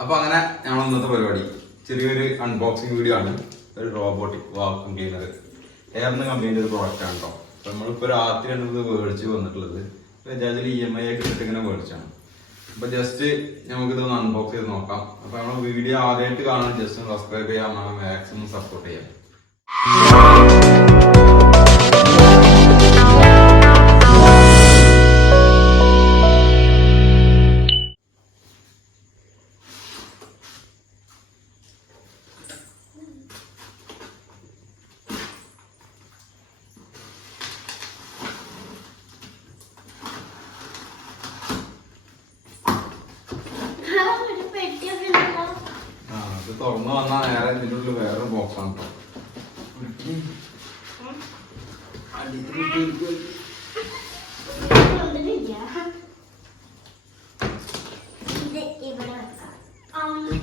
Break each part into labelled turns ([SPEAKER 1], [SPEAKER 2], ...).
[SPEAKER 1] അപ്പൊ അങ്ങനെ ഞങ്ങൾ ഇന്നത്തെ പരിപാടി. ചെറിയൊരു അൺബോക്സിംഗ് വീഡിയോ ആണ്. ഒരു റോബോട്ടിക് വാക്കും ക്ലീനർ എയർന്ന് കമ്പനിയുടെ ഒരു പ്രോഡക്റ്റ് ആണ് കേട്ടോ അപ്പൊ നമ്മളിപ്പോ രാത്രിയാണ് ഇത് മേടിച്ച് വന്നിട്ടുള്ളത്. ബജാജിൽ ഇ എം ഐ ഒക്കെ ഇട്ടിട്ട് ഇങ്ങനെ മേടിച്ചാണ് അപ്പോൾ ജസ്റ്റ് നമുക്കിത് ഒന്ന് അൺബോക്സ് ചെയ്ത് നോക്കാം. അപ്പോൾ നമ്മൾ വീഡിയോ ആദ്യമായിട്ട് കാണാൻ ജസ്റ്റ് സബ്സ്ക്രൈബ് ചെയ്യാം മാക്സിമം സപ്പോർട്ട് ചെയ്യാം തുറന്നു വന്നാൽ നേരെ ഇതിന്റെ ഉള്ളിൽ വേറെ ബോക്സ് ആണ് കേട്ടോ
[SPEAKER 2] ഇവിടെ.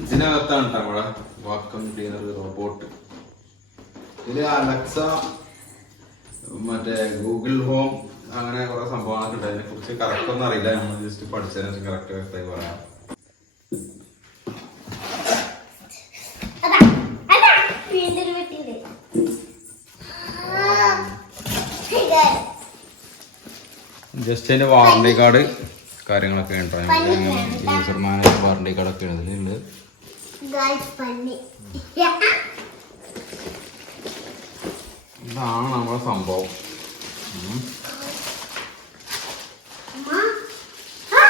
[SPEAKER 1] ഇതിനകത്താണ് കേട്ടോ നമ്മുടെ വാക്കം ക്ലീനർ റോബോട്ട് ഇതിൽ അലക്സ മറ്റേ ഗൂഗിൾ ഹോം അങ്ങനെ കുറെ സംഭവങ്ങളൊക്കെ ഉണ്ട്. അതിനെ കുറിച്ച് കറക്റ്റ് ഒന്നും അറിയില്ല. നമ്മൾ ജസ്റ്റ് പഠിച്ചതിനെ കറക്റ്റ് വ്യക്തമായി പറയാം
[SPEAKER 2] അതാ, അതാ. വീണ്ടും ഒരു പെട്ടിയുണ്ട്. ആ. ഇത്.
[SPEAKER 1] ജസ്റ്റ് അതിന്റെ വാറണ്ടി കാർഡ് കാര്യങ്ങളൊക്കെ ഉണ്ടോ. യൂസർ വാറണ്ടി കാർഡൊക്കെ ഇതിലുണ്ട്.
[SPEAKER 2] പന്നി.
[SPEAKER 1] ഇതാണ് നമ്മുടെ സംഭവം. ഉം.
[SPEAKER 2] അമ്മ. ആ.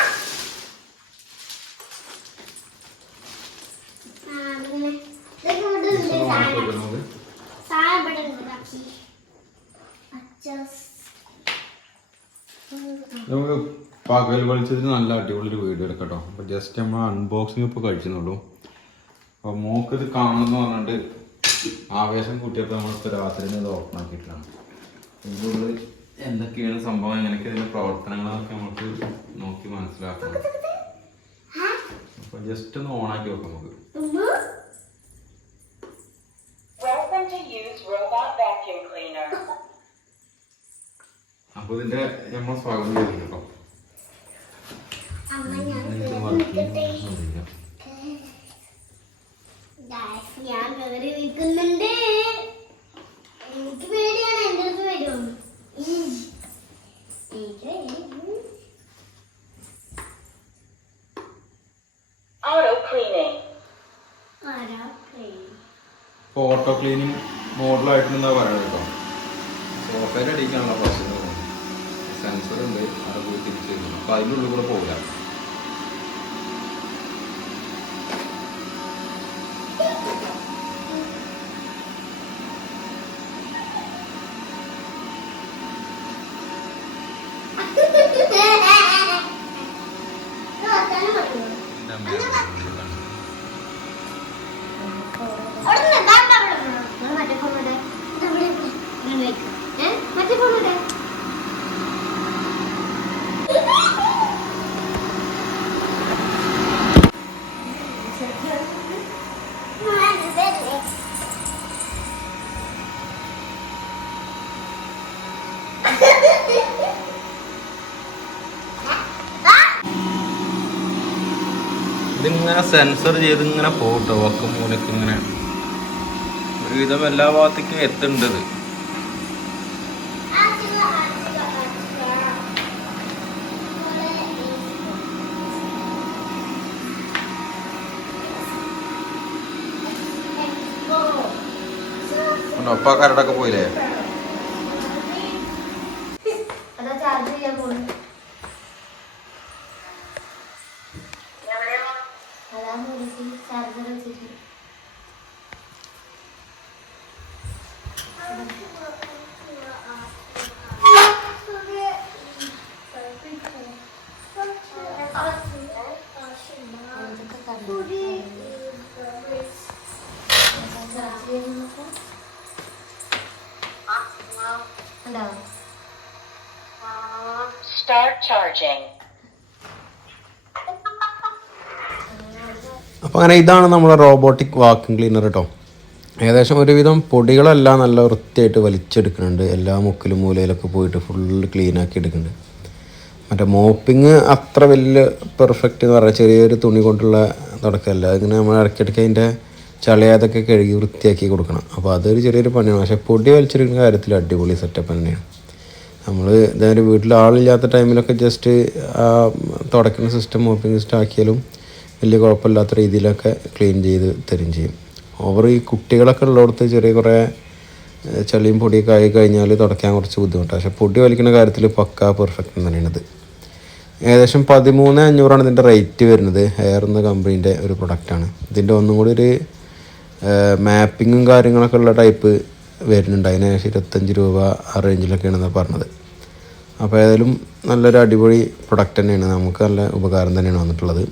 [SPEAKER 2] ആ, അങ്ങനെ. ഇതൊക്കെ ഇവിടെ ഉണ്ട്
[SPEAKER 1] ഇത് വാങ്ങിച്ച്
[SPEAKER 2] സാധനം.
[SPEAKER 1] വെക്കുന്നത്.
[SPEAKER 2] സാധനം ഇവിടെ ഉണ്ട് ബാക്കി. അച്ചാസ്.
[SPEAKER 1] നമുക്ക് പകൽ വെളിച്ചത്തിൽ നല്ല അടിപൊളി ഒരു വീഡിയോ എടുക്കട്ടോ. കേട്ടോ അപ്പൊ ജസ്റ്റ് നമ്മൾ അൺബോക്സിംഗ് ഇപ്പൊ കഴിക്കുന്നുള്ളൂ അപ്പൊ മോക്ക് ഇത് കാണുന്ന പറഞ്ഞിട്ട് ആവേശം കൂട്ടിയപ്പോൾ നമ്മളിപ്പോ രാത്രി ഇത് ഓപ്പൺ ആക്കിയിട്ടാണ് ഇതിന്റെ എന്തൊക്കെയാണ് സംഭവം? എങ്ങനെയൊക്കെ ഇതിന്റെ പ്രവർത്തനങ്ങളൊക്കെ നമുക്ക് നോക്കി മനസ്സിലാക്കണം.
[SPEAKER 2] ആ,
[SPEAKER 1] അപ്പൊ ജസ്റ്റ് ഒന്ന് ഓണാക്കി വെക്കാം നമുക്ക്.
[SPEAKER 3] Welcome to use robot vacuum cleaner.
[SPEAKER 1] അപ്പൊ ഇതിന്റെ നമ്മൾ സ്വാഗതം ചെയ്തു കേട്ടോ.
[SPEAKER 2] അമ്മ ഞാൻ നിൽക്കുന്നുണ്ട് എനിക്ക് പേടിയാണ് എന്റെ അടുത്ത് വരും
[SPEAKER 1] ഓട്ടോ ക്ലീനിങ് മോഡലായിട്ട് എന്താ പറയുന്നത് കേട്ടോ. സോഫയുടെ അടിക്കാനുള്ള പ്രശ്നം സെൻസർ ഉണ്ട്. അവിടെ പോയി തിരിച്ചു തരുന്നു അപ്പൊ അതിന്റെ ഉള്ളിൽ കൂടെ പോകില്ല
[SPEAKER 2] ഇത് വർത്താനം പറയുമോ? അവിടെ നിന്ന് ദാ ദാ അവിടെ നിന്ന്. ദാ മറ്റേ phone ഇവിടെ. ദാ ഇവിടെ ഇവിടെ. ഇങ്ങനെ വെക്ക്. ഏ? മറ്റേ phone ഇവിടെ.
[SPEAKER 1] ഇതിങ്ങനെ സെൻസർ ചെയ്ത് ഇങ്ങനെ പോട്ടോ വക്ക മൂലക്ക് ഇങ്ങനെ ഒരുവിധം എല്ലാ ഭാഗത്തേക്കും എത്തേണ്ടത് ഇത്. പോയില്ലേ.
[SPEAKER 3] Start.
[SPEAKER 4] അപ്പോൾ അങ്ങനെ ഇതാണ് നമ്മുടെ റോബോട്ടിക് വാക്യൂം ക്ലീനർ കേട്ടോ ഏകദേശം ഒരുവിധം പൊടികളെല്ലാം നല്ല വൃത്തിയായിട്ട് വലിച്ചെടുക്കുന്നുണ്ട്. എല്ലാ മുക്കിലും മൂലയിലൊക്കെ പോയിട്ട് ഫുള്ള് ക്ലീനാക്കി എടുക്കുന്നുണ്ട്. മറ്റേ മോപ്പിങ് അത്ര വലിയ പെർഫെക്റ്റ് എന്ന് പറഞ്ഞാൽ ചെറിയൊരു തുണി കൊണ്ടുള്ള തുടക്കമല്ല. അതിങ്ങനെ നമ്മൾ ഇടയ്ക്കിടയ്ക്ക് അതിന്റെ ചളയാതൊക്കെ കഴുകി വൃത്തിയാക്കി കൊടുക്കണം. അപ്പോൾ അതൊരു ചെറിയൊരു പണിയാണ്. പക്ഷേ പൊടി വലിച്ചെടുക്കുന്ന കാര്യത്തിൽ അടിപൊളി സെറ്റപ്പ് തന്നെയാണ്. നമ്മൾ ഇതായാലും വീട്ടിൽ ആളില്ലാത്ത ടൈമിലൊക്കെ ജസ്റ്റ് ആ തുടക്കുന്ന സിസ്റ്റം മോപ്പിംഗ് സിസ്റ്റം ആക്കിയാലും വലിയ കുഴപ്പമില്ലാത്ത രീതിയിലൊക്കെ ക്ലീൻ ചെയ്ത് തരും ചെയ്യും. ഓവർ ഈ കുട്ടികളൊക്കെ ഉള്ളിടത്ത് ചെറിയ കുറേ ചളിയും പൊടിയൊക്കെ ആയി കഴിഞ്ഞാൽ തുടയ്ക്കാൻ കുറച്ച് ബുദ്ധിമുട്ടാണ് പക്ഷേ പൊടി വലിക്കുന്ന കാര്യത്തിൽ പക്ക പെർഫെക്റ്റ് തന്നെയാണിത്. ഏകദേശം പതിമൂന്ന് അഞ്ഞൂറാണ് ഇതിന്റെ റേറ്റ് വരുന്നത്. ഹെയർ എന്ന കമ്പനീന്റെ ഒരു പ്രൊഡക്റ്റാണ് ഇതിന്റെ ഒന്നും കൂടി ഒരു മാപ്പിങ്ങും കാര്യങ്ങളൊക്കെ ഉള്ള ടൈപ്പ് വരുന്നുണ്ട്. അതിന് ഇരുപത്തഞ്ച് രൂപ ആ റേഞ്ചിലൊക്കെയാണ് പറഞ്ഞത്. അപ്പോൾ ഏതായാലും നല്ലൊരു അടിപൊളി പ്രൊഡക്റ്റ് തന്നെയാണ്. നമുക്ക് നല്ല ഉപകാരം തന്നെയാണ് വന്നിട്ടുള്ളത്.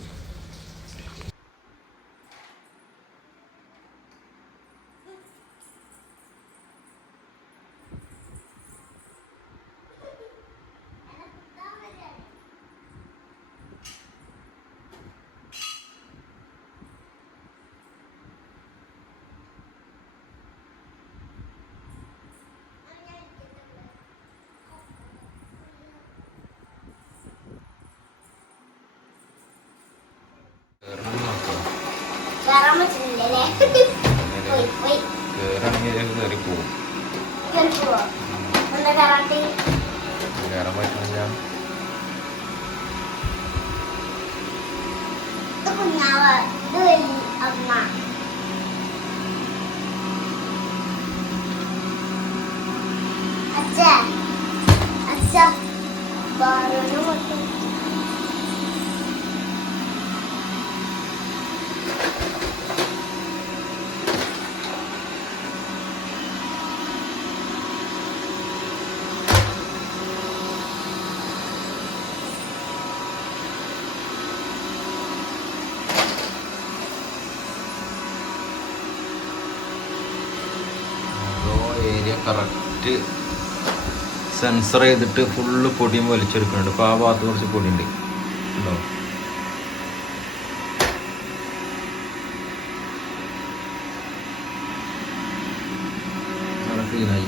[SPEAKER 2] കയറാൻ പറ്റുന്നില്ലല്ലേ പോയി പോയി
[SPEAKER 1] കയറാണെങ്കിൽ കയറി പോകും
[SPEAKER 2] കയറി പോവാ എന്താ കയറാട്ടി
[SPEAKER 1] കയറാൻ പറ്റണില്ല
[SPEAKER 2] ഇത് കുഞ്ഞാവ് ഇത് വലിയ അമ്മ അച്ഛ അച്ഛ ബാറുവിന്
[SPEAKER 1] ഏരിയ കറക്റ്റ് സെൻസർ ചെയ്തിട്ട് ഫുള്ള് പൊടിയും വലിച്ചെടുക്കുന്നുണ്ട്. അപ്പോൾ ആ ഭാഗത്ത് കുറച്ച് പൊടി ഉണ്ട്? ഉണ്ടോ ക്ലീനായി